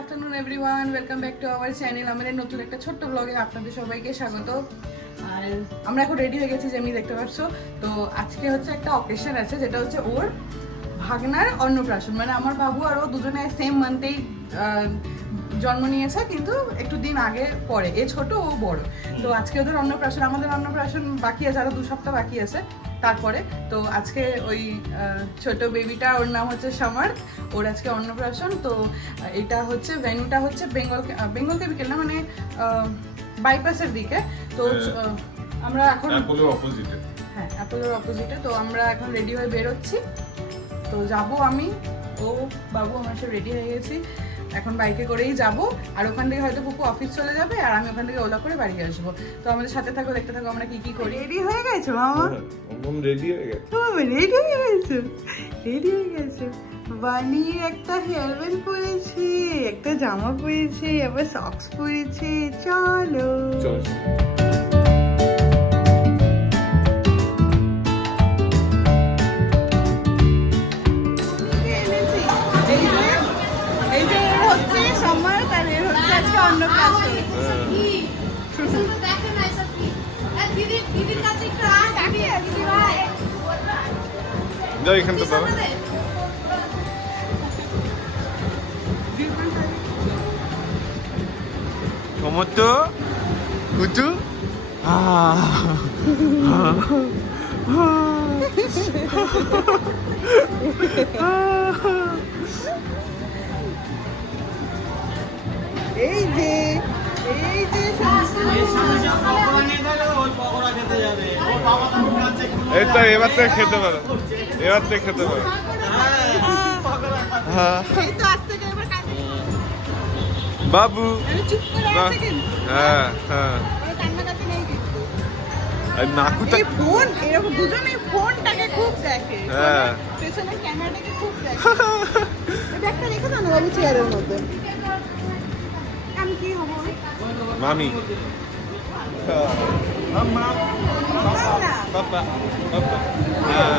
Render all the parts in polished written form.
Afternoon everyone, welcome back to our channel. আমাদের নতুন একটা ছোট্ট ব্লগে আপনাদের সবাইকে স্বাগত। আর আমরা এখন রেডি হয়ে গেছি, যেমনি দেখতে পাচ্ছ। তো আজকে হচ্ছে একটা অকেশন আছে, যেটা হচ্ছে ওর ভাগনার অন্নপ্রাশন। মানে আমার বাবু আর ও দুজনে সেম মান্থেই জন্ম নিয়েছে, কিন্তু একটু দিন আগে পরে, এ ছোট ও বড়। তো আজকে ওদের অন্নপ্রাশন, আমাদের অন্নপ্রাশন বাকি আছে, আরো 2 সপ্তাহ বাকি আছে তারপরে। তো আজকে ওই ছোট বেবিটা, ওর নাম হচ্ছে সামার্থ, ওর আজকে অন্নপ্রাশন। তো এটা হচ্ছে ভেন্যুটা হচ্ছে বেঙ্গল কেমিক্যাল না, মানে বাইপাসের দিকে। তো আমরা এখন অ্যাপোলোর অপোজিটে। হ্যাঁ, অ্যাপোলোর অপোজিটে। তো আমরা এখন রেডি হয়ে বেরোচ্ছি। তো যাব আমি, ও বাবু আমার সাথে রেডি হয়ে গেছি। এখন বাইকে করেই যাব, আর ওখান থেকে হয়তো পুপু অফিস চলে যাবে, আর আমি ওখান থেকে ওলা করে বাড়ি আসবো। তো আমাদের সাথে থাকো, দেখতে থাকো আমরা কি কি করি। রেডি হয়ে গেছো মামা? একদম রেডি হয়ে গেছে। রেডি হয়ে গেছো? রেডি হয়ে গেছো? বানি একটা হেয়ার ব্যান্ড পরেছি, একটা জামা পরেছি, আবার সক্স পরেছি। চলো চল। যাও এখান তো দাও। সমস্ত কুচু এই যে এই তো এবার থেকে খেতে পারো, এবার থেকে খেতে পারো। হ্যাঁ বাবু। হ্যাঁ হ্যাঁ, আর নাকুটা ফোন এরকম দুজনে ফোনটাকে খুব দেখে। হ্যাঁ, পেছনে ক্যামেরাটাকে খুব দেখে। ব্যাগটা রেখে দাও না বাবু চেয়ারের মধ্যে। আমি কি হবো? মামি। মাম্মা বাবা বাবা। হ্যাঁ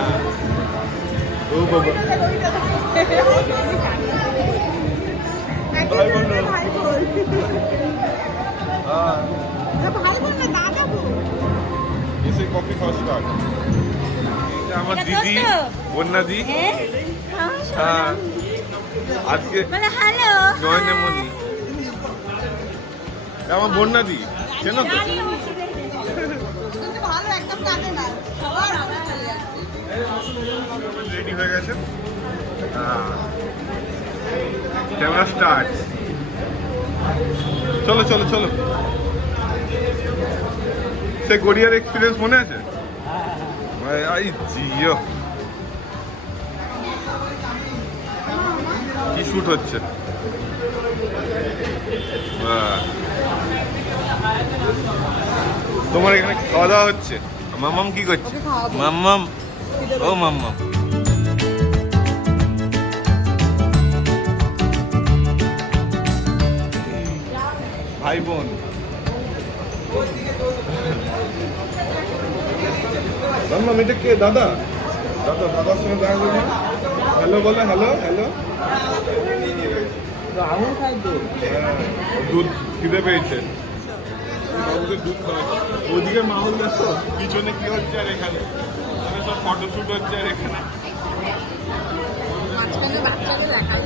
ও বাবা। ভাই বোন। ভাই বোন। হ্যাঁ, ভাই বোন না, দাদা বোন। এসে কফি খাওয়া স্টার্ট। এটা আমার দিদি, বন্যাদি। হ্যাঁ, আজকে হ্যালো জয়নেমনি। আমার বন্যাদি, চেনো তো? কিন্তু ভালো একদম কাঁদে না, সবার আগে চলে যাচ্ছে। রেডি হয়ে গেছে। Camera start. চলো চলো চলো। সে গড়িয়ার এক্সপিরিয়েন্স মনে আছে? আই জিও, কি শুট হচ্ছে। তোমার এখানে খাওয়া দাওয়া হচ্ছে। মাম্মাম কি করছে? মাম্মাম, ও মাম্মাম। ভাই বোন। মাম্মাম এটা কে? দাদা? দাদা, দাদার সঙ্গে দেখা করবে। হ্যালো বলে, হ্যালো হ্যালো। দুধ খিদে পেয়েছে, বাবুকে দুধ খাওয়াচ্ছে। ওদিকে মাহল দেখো, পিছনে কি হচ্ছে, আর এখানে সব ফটোশুট হচ্ছে, আর এখানে মাঝখানে বাচ্চাকে দেখাই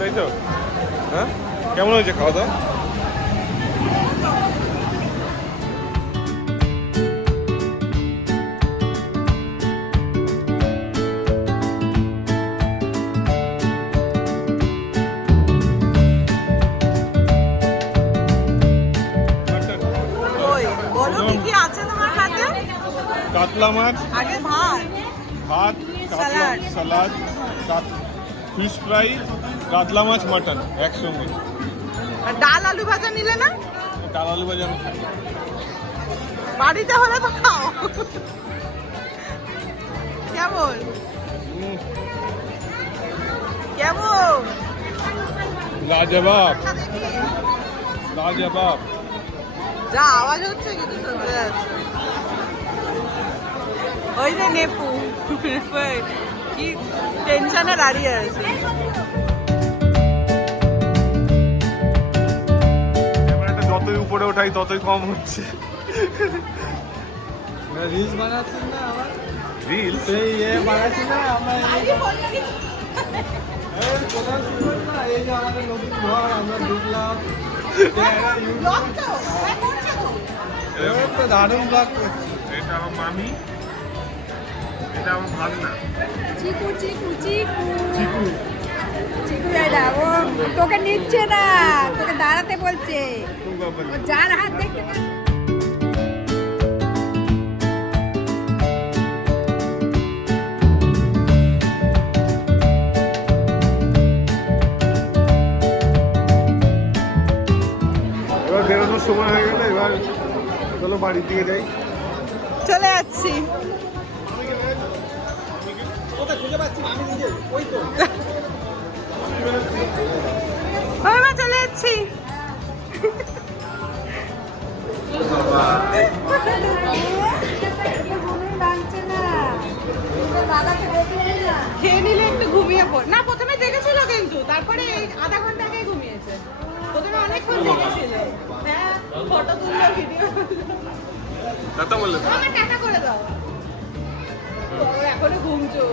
তাই তো। হ্যাঁ, কেমন হয়েছে খাওয়া দাওয়া? কাতলা মাছ, আগে ভাত, ভাত, কাতলা সালাদ, ফিশ ফ্রাই, কাতলা মাছ, মাটন একসঙ্গে। আর ডাল আলু ভাজা নিলে না? ডাল আলু ভাজা আমি খাই। বাড়িতে হলে তো খাও। কেমন? লাজবাব লাজবাব। যা আওয়াজ হচ্ছে কিন্তু শুনতে যাচ্ছে। ওই যে নেপু কি টেনশনে দাঁড়িয়ে আছে। ক্যামেরাটা যতই উপরে ওঠাই ততই কম হচ্ছে। রিলস বানাচ্ছেন না আবার? রিলস সেই বানাচ্ছি না আমরা, এই কোথাও শুনবেন না, এই যে আমাদের নতুন ঘর আমরা ঢুকলাম, তো দারুণ ব্লগ করছি। এটা আমার মামি, এটা আমার ভাগনা চিকু চিকু চিকু চিকু। চিকু দাদা ও তোকে নিচ্ছে না, তোকে দাঁড়াতে বলছে, কোন বাবা? ও যার হাত দেখতে পাচ্ছে। এবার বেরোনোর সময় হয়ে গেল, এবার চলো বাড়ির দিকে যাই। চলে যাচ্ছি। খুঁজে পাচ্ছি না আমি নিজে, ওই তো মা চলে যাচ্ছি। লাগছে না, দাদাকে দেখলে না। খেয়ে নিলে একটু ঘুমিয়ে পড়। না প্রথমে দেখেছিল কিন্তু তারপরে এই আধা ঘন্টা আগে ঘুমিয়েছে। প্রথমে অনেকক্ষণ দেখেছিল। হ্যাঁ ফটো তুললো, ভিডিও দাদা বললেন আমার টাটা করে দাও। ও এখনো ঘুমছো।